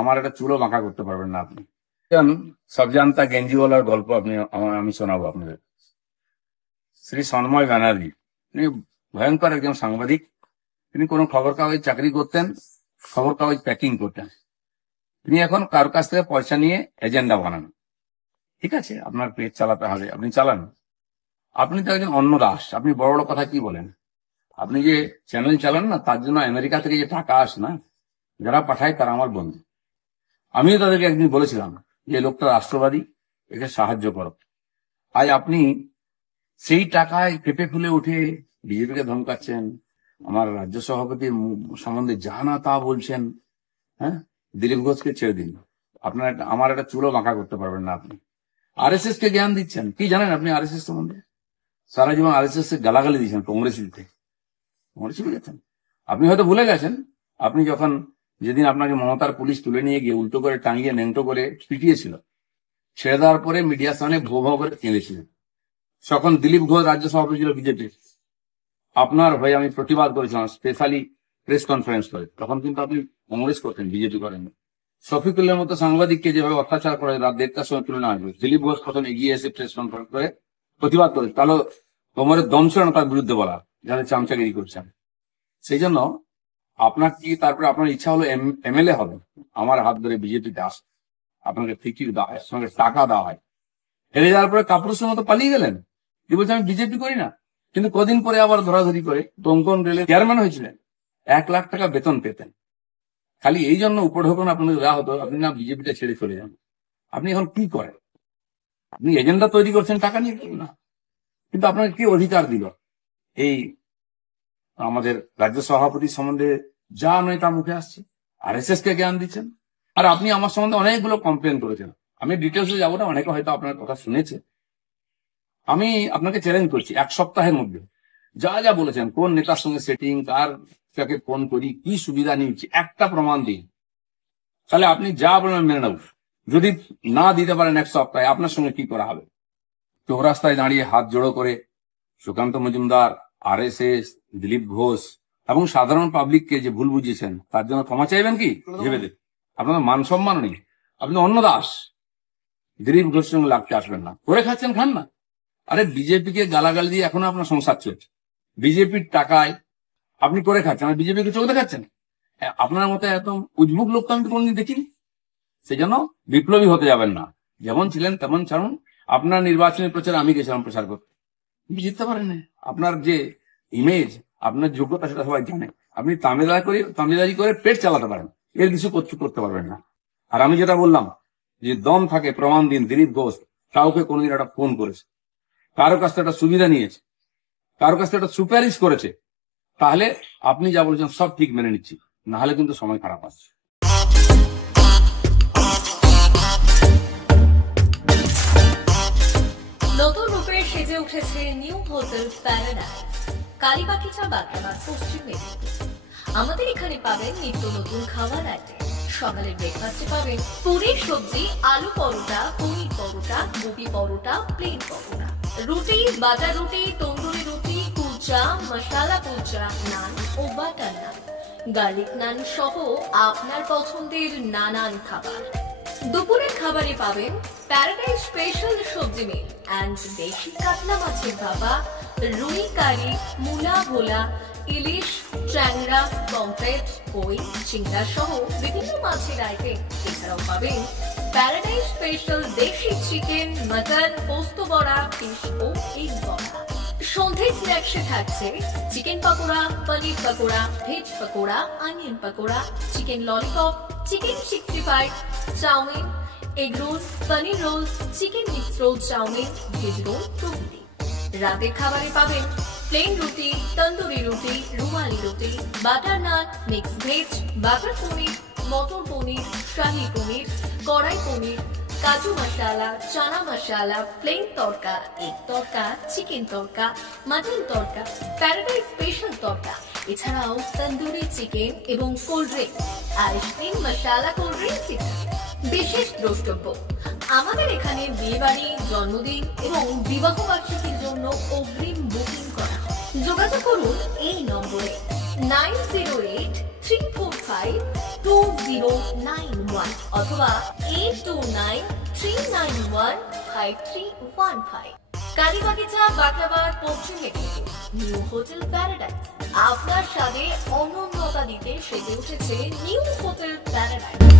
আমার একটা চুলো বাঁকা করতে পারবেন না আপনি। সবজান্তা গেঞ্জিওয়ালার গল্প আমি শোনাবো আপনাদের। শ্রী সন্ময় ব্যানার্জি, তিনি ভয়ঙ্কর একজন সাংবাদিক। তিনি কোনো খবর কাগজ চাকরি করতেন, খবর কাগজ প্যাকিং করতেন। তিনি এখন কার কাছ থেকে পয়সা নিয়ে এজেন্ডা বানান। ঠিক আছে, আপনার পেজ চালাতে হবে, আপনি চালান। আপনি তো একজন অন্য দাস, আপনি বড় বড় কথা কি বলেন? আপনি যে চ্যানেল চালান না, তার জন্য আমেরিকা থেকে যে টাকা আসে না, যারা পাঠায় তারা আমার বন্ধু। আমিও তাদেরকে একদিন বলেছিলাম যে লোকটা রাষ্ট্রবাদী, একে সাহায্য করো। আজ আপনি সেই টাকায় পেঁপে ফুলে উঠে বিজেপিকে ধমকাচ্ছেন, আমার রাজ্য সভাপতির সম্বন্ধে যা না তা বলছেন। হ্যাঁ, দিলীপ ঘোষকে ছেড়ে দিন, আমার একটা চুলো বাঁকা করতে পারবেন না আপনি। আরএসএস কে জ্ঞান দিচ্ছেন, কি জানেন আপনি আরএসএস সম্বন্ধে? সারা জীবন আরএসএস কে গালাগালি দিয়েছেন কংগ্রেসীতে। কংগ্রেসী বুঝেছেন? আপনি হয়তো ভুলে গেছেন, আপনি যখন যেদিন আপনাকে মমতার পুলিশ তুলে নিয়ে গিয়ে উল্টো করে টাঙিয়ে নেংটো করে পিটিয়েছিল, ছেড়ে দেওয়ার পরে মিডিয়ার সামনে ভো ভো করে কেঁদেছিলেন। তখন দিলীপ ঘোষ রাজ্য সভাপতি ছিল বিজেপি, আপনার হয়ে আমি প্রতিবাদ করেছিলাম, স্পেশালি প্রেস কনফারেন্স করে। তখন কিন্তু আপনি কংগ্রেস করতেন, বিজেপি করেন। শফিকুল্লের মতো সাংবাদিককে যেভাবে অত্যাচার করে রাত 1টার সময় তুলে নেওয়া হয়েছিল, দিলীপ ঘোষ প্রথম এগিয়ে এসে প্রেস কনফারেন্স করে প্রতিবাদ করে। তাহলে কোমরের দম ছিল না তার বিরুদ্ধে বলা, যারা চামচাগিরি করছেন। সেই জন্য আপনার কি তারপরে আপনার ইচ্ছা হলো এমএলএ হবে, আমার হাত ধরে বিজেপিতে আসে, আপনাকে টিকিট দেওয়া হয়, সঙ্গে টাকা দেওয়া হয়। হেরে যাওয়ার পরে কাপুরুষের মতো পালিয়ে গেলেন, কি বলছে আমি বিজেপি করি না। কিন্তু কদিন পরে আবার ধরাধরি করে দমকন রেলের চেয়ারম্যান হয়েছিলেন, 1 লাখ টাকা বেতন পেতেন। খালি এই জন্য উপঢৌকন আপনাদের দেওয়া হতো, আপনি না বিজেপিটা ছেড়ে চলে যান। আপনি এখন কি করেন? আপনি এজেন্ডা তৈরি করছেন টাকা নিয়ে না, কিন্তু আপনাকে কি অধিকার দিল এই আমাদের রাজ্য সভাপতি সম্বন্ধে যা নয় তা মুখে আসছে? আরএসএস কে জ্ঞান দিচ্ছেন। আর আপনি আমার সম্বন্ধে অনেকগুলো কমপ্লেন করেছেন, আমি ডিটেলসে যাবো না, অনেকে হয়তো আপনার কথা শুনেছে। আমি আপনাকে চ্যালেঞ্জ করছি, 1 সপ্তাহের মধ্যে যা যা বলেছেন, কোন নেতার সঙ্গে সেটিং, কাকে ফোন করি, কি সুবিধা নিচ্ছি, একটা প্রমাণ দিন। তাহলে আপনি যা বলেন মেনে নেব। যদি না দিতে পারেন 1 সপ্তাহে, আপনার সঙ্গে কি করা হবে? চৌরাস্তায় দাঁড়িয়ে হাত জোড়ো করে সুকান্ত মজুমদার, আরএসএস, দিলীপ ঘোষ এবং সাধারণ পাবলিককে যে ভুল বুঝিয়েছেন তার জন্য ক্ষমা চাইবেন কি? ভেবে দেখ, আপনার মান সম্মান নেই, আপনি অন্য দাস। দিলীপ ঘোষের সঙ্গে লাগতে আসবেন না, করে খাচ্ছেন খান না। আরে বিজেপিকে গালাগালি দিয়ে এখনো আপনার সংসার চলছে, বিজেপির টাকায় আপনি করে খাচ্ছেন, আর বিজেপিকে চোখ দেখাচ্ছেন। আপনার মতো এত উদ্ভুক লোক তো আমি কোনদিন দেখিনি। সেই জন্য বিপ্লবী হতে যাবেন না, যেমন ছিলেন তেমন ছাড়ুন। আপনার নির্বাচনী প্রচার আমি গেছিলাম প্রচার করতে, জিততে পারেন না। আপনার যে ইমেজ, আপনার যোগ্যতা, সেটা সবাই জানে। আপনি তামিলদারি করে পেট চালাতে পারেন, এর কিছু করতে পারবেন না। আর আমি যেটা বললাম, যে দম থাকে প্রমাণ দিন। দিলীপ ঘোষ কাউকে কোনোদিন একটা ফোন করেছে, কারো কাছ থেকে একটা সুবিধা নিয়েছে, কারো কাছ থেকে একটা সুপারিশ করেছে, তাহলে আপনি যা বলেছেন সব ঠিক মেনে নিচ্ছি, না হলে কিন্তু সময় খারাপ আসছে। নতুন রূপে সেজে উঠেছে নিউ হোটেল প্যারাডাইস, কালীবাগিচা বাগড়াবাদ, পশ্চিম মেদিনীপুর। আমাদের এখানে পাবেন নিত্য নতুন খাবার আইটেম। সকালের ব্রেকফাস্টে পাবেন পুরীর সবজি, আলু পরোটা, পনির পরোটা, গোবি পরোটা, প্লেন পরোটা, রুটি, বাটার রুটি, তন্দুরি রুটি, কুলচা, মশালা কুলচা, নান ও বাটার নান, গার্লিক নান সহ আপনার পছন্দের নানান খাবার। দুপুরের খাবারে পাবেন প্যারাডাইস স্পেশাল সবজি মিল অ্যান্ড দেশি কাতলা মাছের ভাপা, রুই কারি, মূলা ভোলা, ইলিশ, ট্যাংরা, পমফ্রেট, কই, চিংড়া সহ বিভিন্ন মাছের আইটেম। এছাড়াও পাবেন প্যারাডাইস স্পেশাল দেশি চিকেন, মটন, পোস্ত বড়া, ফিশ ও এগ বড়া। সন্ধে স্ন্যাক্সে থাকছে chicken pakora, paneer pakora, veg pakora, onion pakora, chicken lollipop, chicken 65, chowmein, egg roll, paneer roll, chicken mix roll, chowmein, veg roll প্রভৃতি। রাতের খাবারে পাবেন প্লেন রুটি, তন্দুরি রুটি, রুমালি রুটি, বাটার নান, মিক্স ভেজ, বাটার পনির, মটর পনির, শাহী পনির, কড়াই পনির, কাজু মশালা, চানা মশালা, প্লেন তড়কা, এগ তড়কা, চিকেন তড়কা, মাটন তড়কা, প্যারাডাইস স্পেশাল তড়কা। এছাড়াও তন্দুরি চিকেন এবং কোল্ড ড্রিঙ্ক, আইসক্রিম, মশালা কোল্ড ড্রিঙ্ক। বিশেষ দ্রষ্টব্য, আমাদের এখানে বিয়েবাড়ি, জন্মদিন এবং বিবাহ বার্ষিকীর জন্য অগ্রিম বুকিং করা হয়। যোগাযোগ করুন এই নম্বরে 9084 3452091 অথবা 8293915315। কালীবাগিচা, বাকলাবাদ, পশ্চিম মেদিনীপুর। নিউ হোটেল প্যারাডাইস আপনার স্বাদে অনন্যতা দিতে সেজে উঠেছে নিউ হোটেল প্যারাডাইস।